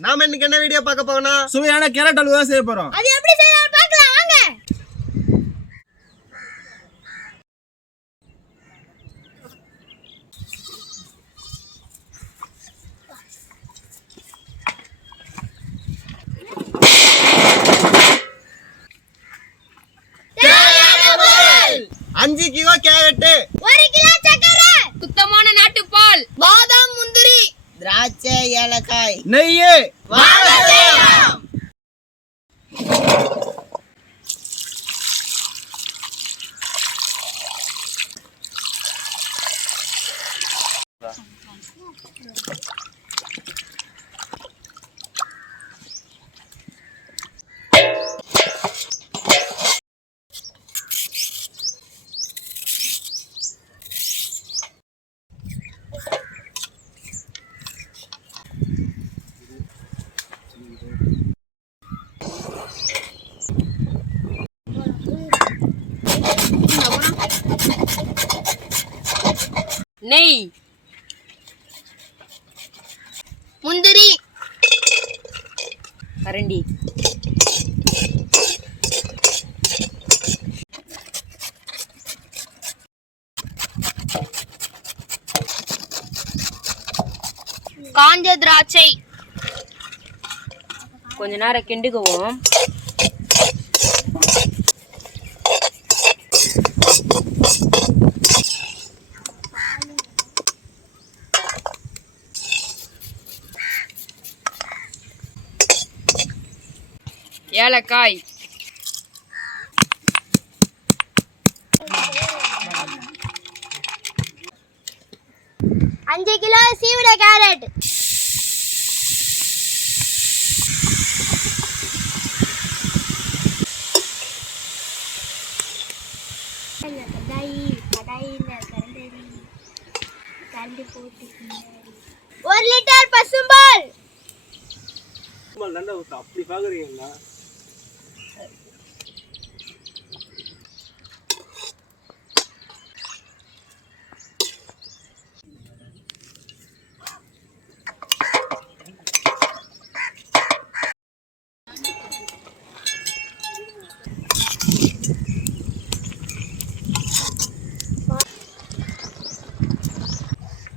நாம இன்னைக்கு என்ன வீடியோ பார்க்க போறோம்? சுவையான கேரட் அல்வா செய்ய போறோம். அது எப்படி செய்யலாம் பார்க்கலாம் வாங்க. அஞ்சு கிலோ கேரட், 1 கிலோ சக்கரை, சுத்தமான நாட்டு பால், பாதாம், முந்திரி, திராட்சை, ஏலக்காய், நெய். வாங்க செய்யலாம். நெய், முந்திரி, கரண்டி, காஞ்ச திராட்சை, கொஞ்ச நேரம் கிண்டுக்குவோம். ஏலக்காய், அஞ்சு கிலோ சீவிட கேரட், ஒரு லிட்டர் பசும்பால், அப்படி பாக்குறீங்களா?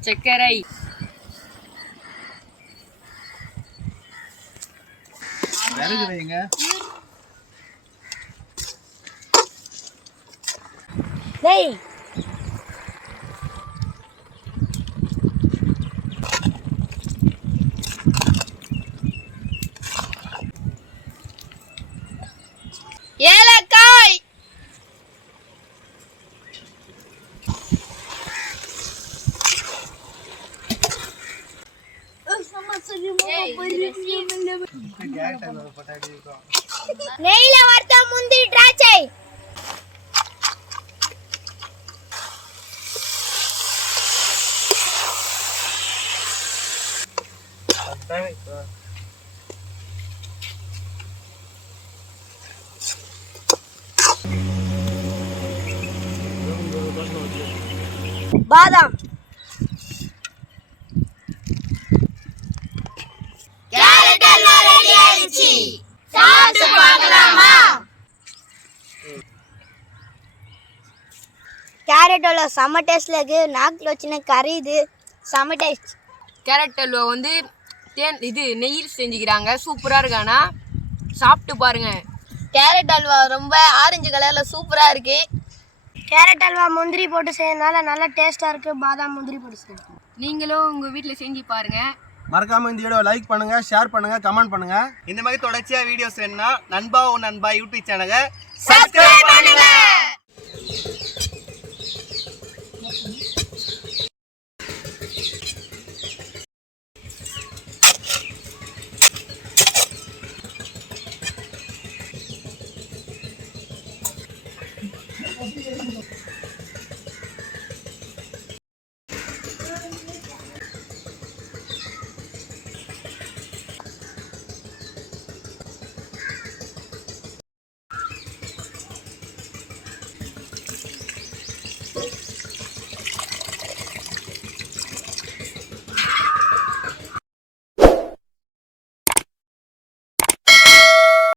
சர்க்கரை, விறகு வைங்க. நெய், ஏலக்காய், நெய்ல வறுத்த முந்திரி, திராட்சை, பாதாம். கேரட் அல்வா ரெடி ஆயிடுச்சு. சாப்பிட்டு பார்க்கலாமா? கேரட் அல்வா செம்ம டேஸ்ட்ல இருக்கு. நாக்குல வச்சுன கறியுது. செம்ம டேஸ்ட். கேரட் அல்வா வந்து நெய்யில் செஞ்சுக்கிறாங்க. சூப்பரா இருக்கானா சாப்பிட்டு பாருங்க. கேரட் அல்வா ரொம்ப ஆரஞ்சு கலர்ல சூப்பரா இருக்கு. கேரட் அல்வா முந்திரி போட்டு செய்யறதுனால நல்லா டேஸ்டா இருக்கு. பாதாம் முந்திரி போட்டு செய்யணும். நீங்களும் உங்க வீட்டில் செஞ்சு பாருங்க. மறக்காம இந்த வீடியோ லைக் பண்ணுங்க, ஷேர் பண்ணுங்க, கமெண்ட் பண்ணுங்க. இந்த மாதிரி தொடர்ச்சியா வீடியோஸ் வேணும்னா நண்பா ஓ நண்பா யூடியூப் சேனலை சப்ஸ்கிரைப் பண்ணுங்க.